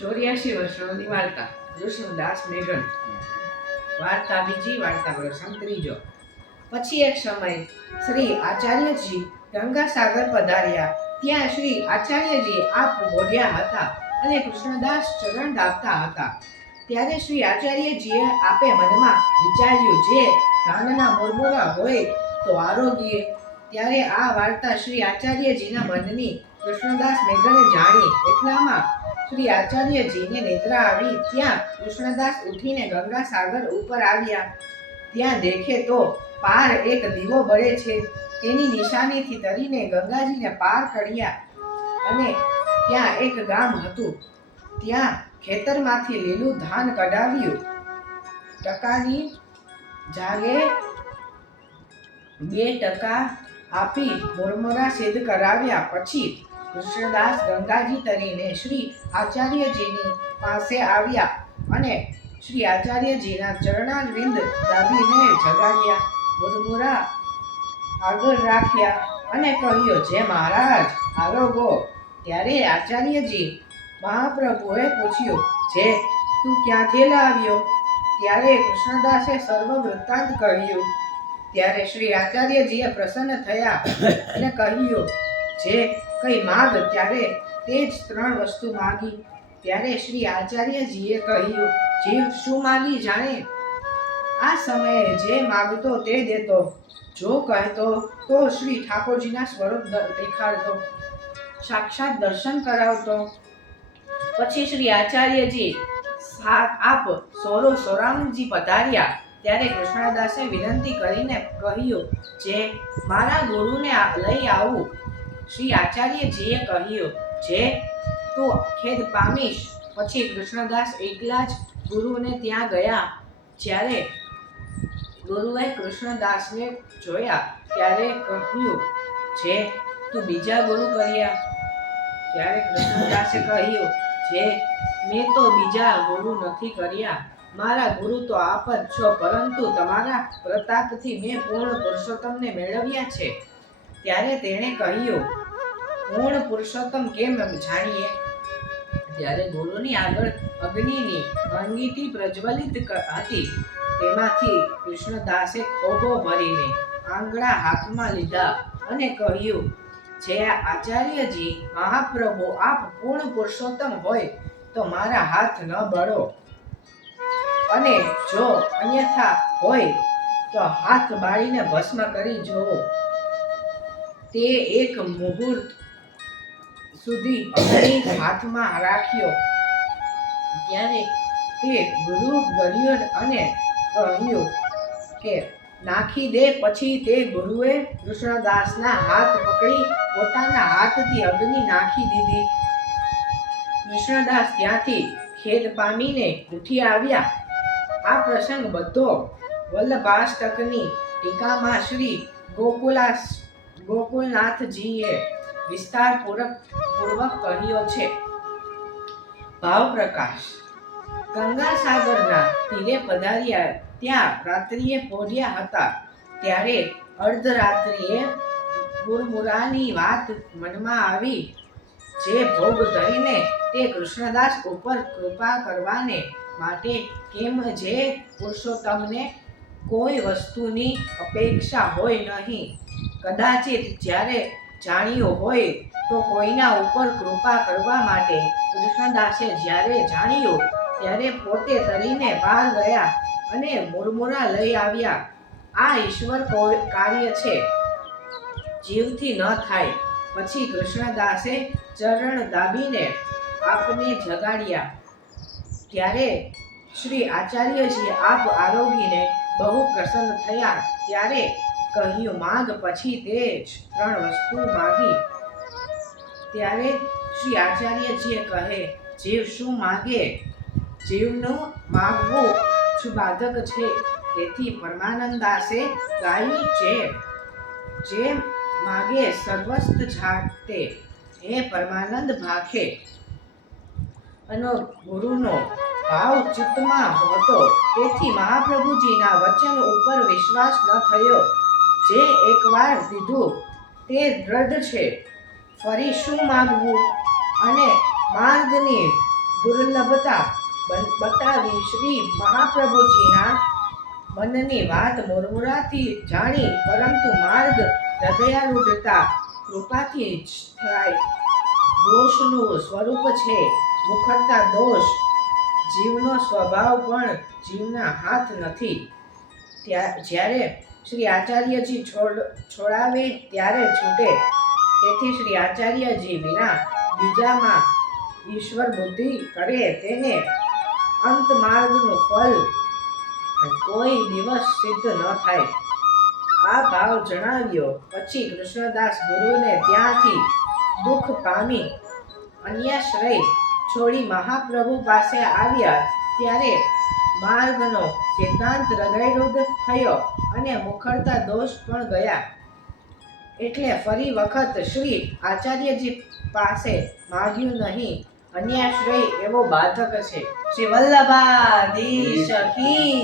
84 વર્ષોની વાર્તા કૃષ્ણદાસ મેઘન. વાર્તા બીજી, વાર્તા પ્રસંગ ત્રીજો. પછી એક સમય શ્રી આચાર્યજી ગંગાસાગર પધાર્યા. ત્યાં શ્રી આચાર્યજી આપ બોલ્યા હતા અને કૃષ્ણદાસ ચરણ દાબતા હતા. ત્યારે શ્રી આચાર્યજીએ આપે મનમાં વિચાર્યું, જે ધાનના મુરમુરા હોય તો આરોગ્ય. ત્યારે આ વાર્તા શ્રી આચાર્યજીના મનની કૃષ્ણદાસ મેઘને જાણી. એટલામાં શ્રી આચાર્યજીને નિદ્રા આવી. ત્યાં કૃષ્ણદાસ ઉઠીને ગંગા સાગર ઉપર આવ્યા. ત્યાં દેખે તો પાર એક દીવો બળે છે. તેની નિશાનીથી તરીને ગંગાજીને પાર કર્યા. અને ત્યાં એક ગામ હતું. ત્યાં ખેતરમાંથી લીલું ધાન કઢાવ્યું. ટકાની જાગે 2% આપી મુરમુરા સિદ્ધ કરાવ્યા. પછી કૃષ્ણદાસ ગંગાજી તરીને શ્રી આચાર્યજીની પાસે આવ્યા અને શ્રી આચાર્યજીના ચરણારવિંદ દાબીને જગાડ્યા. મુરમુરા આગળ રાખ્યા અને કહ્યું, જે મહારાજ આરોગો. ત્યારે આચાર્યજી મહાપ્રભુએ પૂછ્યું, જે તું ક્યાંથી લાવ્યો? ત્યારે કૃષ્ણદાસે સર્વ વૃત્તાંત કહ્યું. ત્યારે શ્રી આચાર્યજીએ પ્રસન્ન થયા અને કહ્યું, જે કઈ માગ. ત્યારે તે જ 3 વસ્તુ માગી. ત્યારે શ્રી આચાર્યજીએ કહ્યું, જીવ શું માગી જાણે? આ સમયે જે માગતો તે દેતો, જો કહેતો તો શ્રી ઠાકોરજીના સ્વરૂપ દેખાડતો, સાક્ષાત દર્શન કરાવતો. પછી શ્રી આચાર્યજી આપ સોરામજી પધાર્યા. ત્યારે કૃષ્ણદાસે વિનંતી કરીને કહ્યું, જે મારા ગુરુને લઈ આવું. શ્રી આચાર્યજીએ કહ્યું, જે તું ખેદ પામીશ. પછી કૃષ્ણદાસ એકલા જ ગુરુને ત્યાં ગયા. જ્યારે ગુરુએ કૃષ્ણદાસને જોયા ત્યારે કહ્યું, જે તું બીજા ગુરુ કર્યા? ત્યારે કૃષ્ણદાસે કહ્યું, જે મેં તો બીજા ગુરુ નથી કર્યા. મારા ગુરુ તો આપ જ છો, પરંતુ તમારા પ્રતાપથી મેં પૂર્ણ પુરુષોત્તમને મેળવ્યા છે. ત્યારે તેણે કહ્યું, પૂર્ણ પુરુષોત્તમ કેમ જાણીએ? ત્યારે ગુરુની આગળ અગ્નિની અંગીઠી પ્રજ્વલિત હતી. તેમાંથી કૃષ્ણદાસે ખોબો ભરીને આંગળા હાથમાં લીધા અને કહ્યું, જે આચાર્યજી મહાપ્રભુ આપ પૂર્ણ પુરુષોત્તમ હોય તો મારા હાથ ન બળો, અને જો અન્યથા હોય તો હાથ બાળીને ભસ્મ કરી જોવો. તે એક મુહૂર્ત સુધી અગ્નિ હાથમાં રાખ્યો. ત્યારે તે ગુરુ ગળ્યો અને કહ્યું કે નાખી દે. પછી તે ગુરુએ કૃષ્ણદાસના હાથ પકડી પોતાના હાથથી અગ્નિ નાખી દીધી. કૃષ્ણદાસ ત્યાંથી ખેદ પામીને ઉઠી આવ્યા. આ પ્રસંગ બધો વલ્લભાષ્ટકની ટીકામાં શ્રી ગોકુલનાથજીએ વિસ્તારપૂર્વક કહ્યો છે. ભાવ પ્રકાશ. ગંગાસાગરના તીરે પધાર્યા. ત્યાં રાત્રિએ પહોંચ્યા હતા. ત્યારે અર્ધરાત્રિએ મુરમુરાની વાત મનમાં આવી. જે ભોગ ધરીને તે કૃષ્ણદાસ ઉપર કૃપા કરવાને માટે કેમ જે પુરુષોત્તમને કોઈ વસ્તુની અપેક્ષા હોય નહીં. કદાચિત જ્યારે જાણ્યું હોય તો કોઈના ઉપર કૃપા કરવા માટે. કૃષ્ણદાસે જ્યારે જાણ્યું ત્યારે પોતે તરીને બહાર ગયા અને મુરમુરા લઈ આવ્યા. આ ઈશ્વર કાર્ય છે, જીવથી ન થાય. પછી કૃષ્ણદાસે ચરણ દાબીને આપને જગાડ્યા. ત્યારે શ્રી આચાર્યજી આપ આરોગીને બહુ પ્રસન્ન થયા. ત્યારે કહ્યું, માગ. પછી તે જ 3 વસ્તુ માગી. ત્યારે શ્રી આચાર્યજીએ કહે, જીવ શું માગે? જીવનું માગવું બાધક છે. તેથી પરમાનંદાસે ગાયું, જે માગે સર્વસ્ત જાતે. હે પરમાનંદ ભાખે. અને ગુરુનો ભાવ ચિત્તમાં હતો. તેથી મહાપ્રભુજીના વચન ઉપર વિશ્વાસ ન થયો. જે એકવાર દીધું તે દ્રઢ છે. ફરી શું માગવું? અને માર્ગની દુર્લભતા બતાવી શ્રી મહાપ્રભુજીના મનની વાત મુરમુરાથી જાણી, પરંતુ માર્ગ હૃદયારૂઢતા કૃપાથી જ થાય. દોષનું સ્વરૂપ છે મુખરતા દોષ. જીવનો સ્વભાવ પણ જીવના હાથ નથી. જ્યારે શ્રી આચાર્યજી છોડાવે ત્યારે છૂટે. તેથી શ્રી આચાર્યજી વિના બીજામાં ઈશ્વર બુદ્ધિ કરે તેને અંત માર્ગનું ફળ કોઈ દિવસ સિદ્ધ ન થાય. આ ભાવ જણાવ્યો પછી કૃષ્ણદાસ ગુરુને ત્યાંથી દુઃખ પામી અન્યાશ્રય છોડી મહાપ્રભુ પાસે આવ્યા. ત્યારે માર્ગનો સિદ્ધાંત હૃદયરૂઢ થયો અને મુખરતા દોષ પણ ગયા. એટલે ફરી વખત શ્રી આચાર્યજી પાસે માગ્યું નહીં. અન્યાશ્રય એવો બાધક છે. શ્રી વલ્લભાધીશ કી